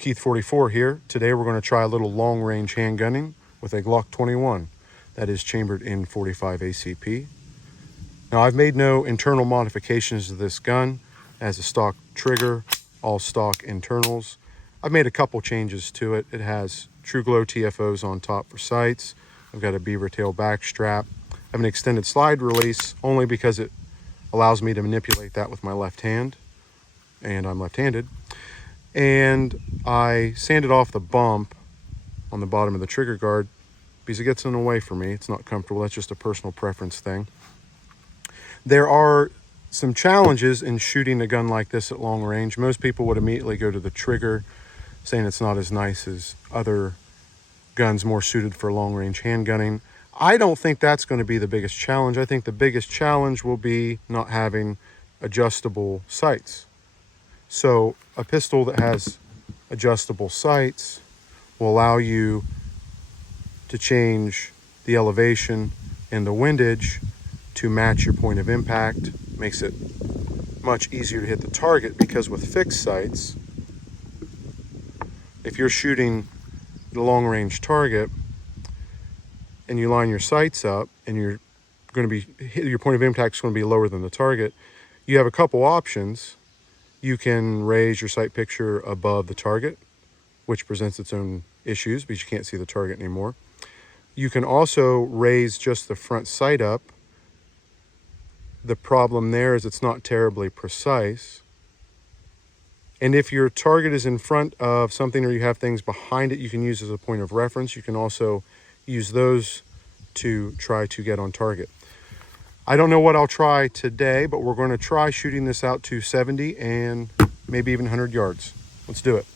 Keith 44 here. Today we're going to try a little long-range handgunning with a Glock 21 that is chambered in 45 ACP. Now I've made no internal modifications to this gun. It has a stock trigger, all stock internals. I've made a couple changes to it. It has True Glow TFOs on top for sights. I've got a beaver tail back strap. I have an extended slide release only because it allows me to manipulate that with my left hand, and I'm left-handed. And I sanded off the bump on the bottom of the trigger guard because it gets in the way for me. It's not comfortable. That's just a personal preference thing. There are some challenges in shooting a gun like this at long range. Most people would immediately go to the trigger, saying it's not as nice as other guns more suited for long range handgunning. I don't think that's going to be the biggest challenge. I think the biggest challenge will be not having adjustable sights. So a pistol that has adjustable sights will allow you to change the elevation and the windage to match your point of impact. Makes it much easier to hit the target, because with fixed sights, if you're shooting the long range target and you line your sights up and you're going to be, your point of impact is going to be lower than the target, you have a couple options. You can raise your sight picture above the target, which presents its own issues because you can't see the target anymore. You can also raise just the front sight up. The problem there is it's not terribly precise. And if your target is in front of something or you have things behind it you can use as a point of reference, you can also use those to try to get on target. I don't know what I'll try today, but we're going to try shooting this out to 70 and maybe even 100 yards. Let's do it.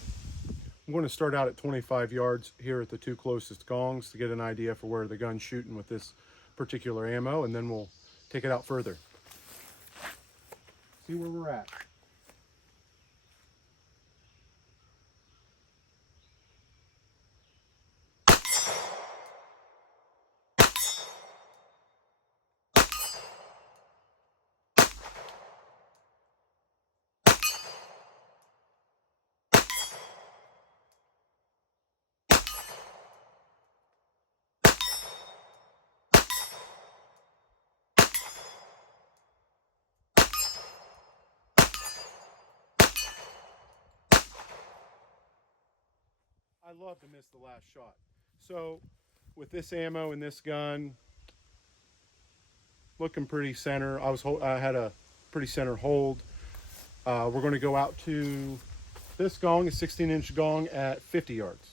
I'm going to start out at 25 yards here at the two closest gongs to get an idea for where the gun's shooting with this particular ammo, and then we'll take it out further. See where we're at. I love to miss the last shot. So with this ammo and this gun, looking pretty center. I had a pretty center hold. We're going to go out to this gong, a 16-inch gong at 50 yards.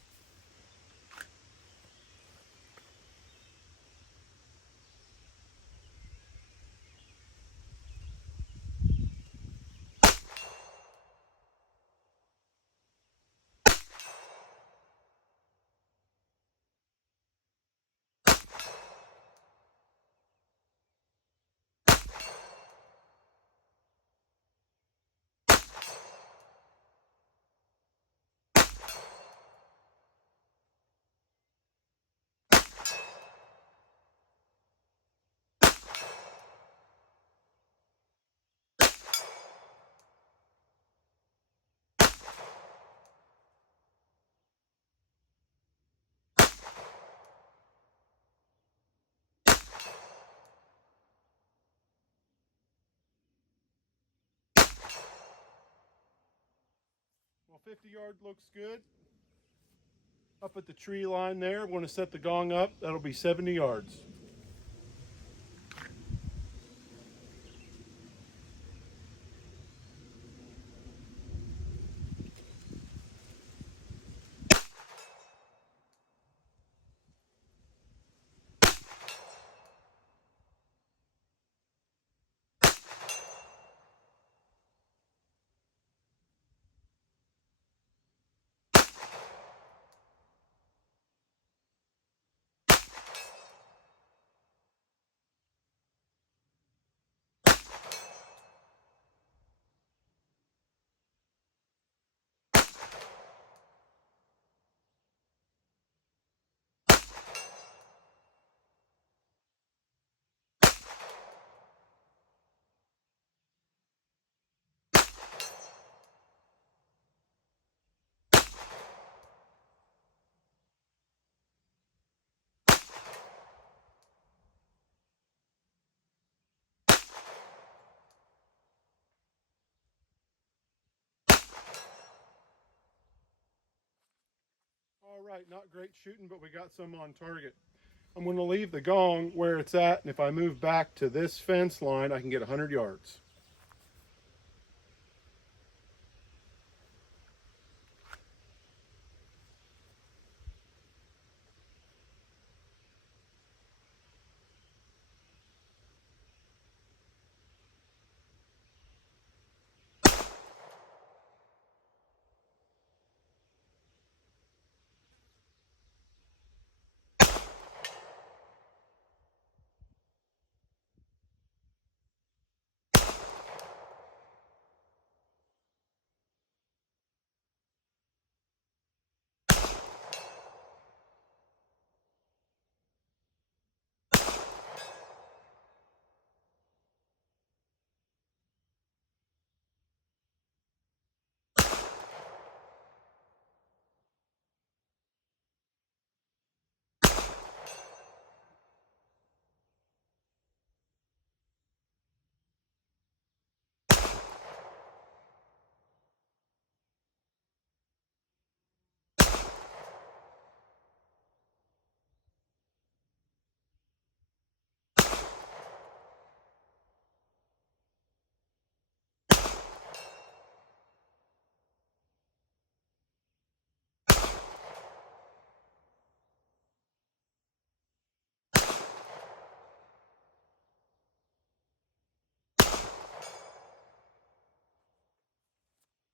Well, 50 yard looks good. Up at the tree line there, we're going to set the gong up. That'll be 70 yards. right, not great shooting, but we got some on target. I'm going to leave the gong where it's at, and if I move back to this fence line, I can get 100 yards.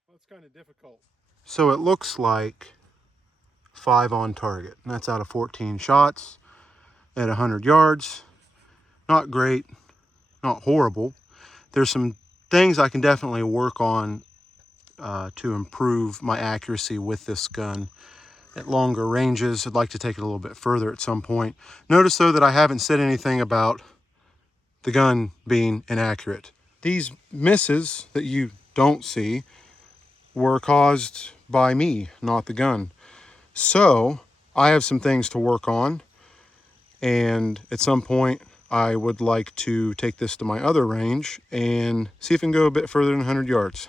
Well, it's kind of difficult. So it looks like 5 on target, and that's out of 14 shots at 100 yards. Not great, not horrible. There's some things I can definitely work on to improve my accuracy with this gun at longer ranges. I'd like to take it a little bit further at some point. Notice though that I haven't said anything about the gun being inaccurate. These misses that you don't see were caused by me, not the gun. So I have some things to work on, and at some point I would like to take this to my other range and see if I can go a bit further than 100 yards.